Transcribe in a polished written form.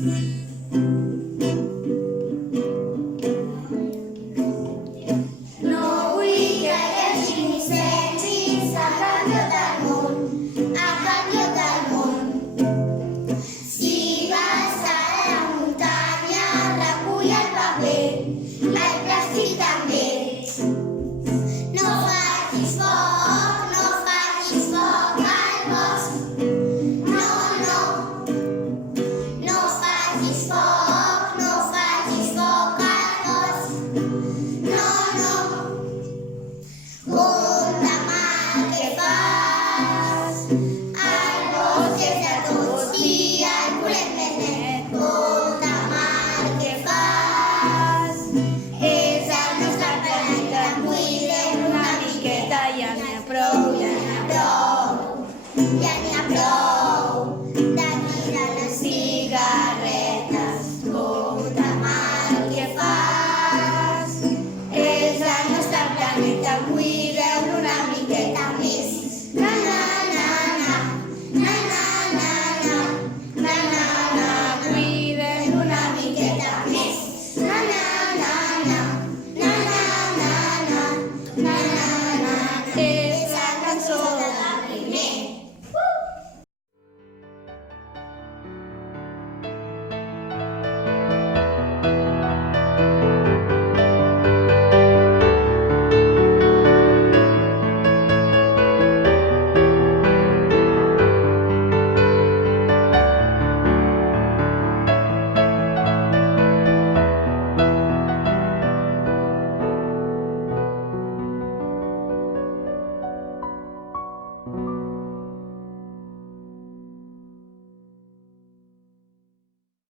No vull que hi hagi incendis a cap lloc del món, a cap lloc del món. Si vas a la muntanya, recull el paper, el plàstic també. No facis foc al bosc. No, no. No facis foc al bosc. No, no. Compte amb el que fas. El bosc és de tots i el volem més net. Compte amb el que fas. És el nostre planeta, cuidem una miqueta, ja n'hi ha prou, ja n'hi ha prou. Ja n'hi ha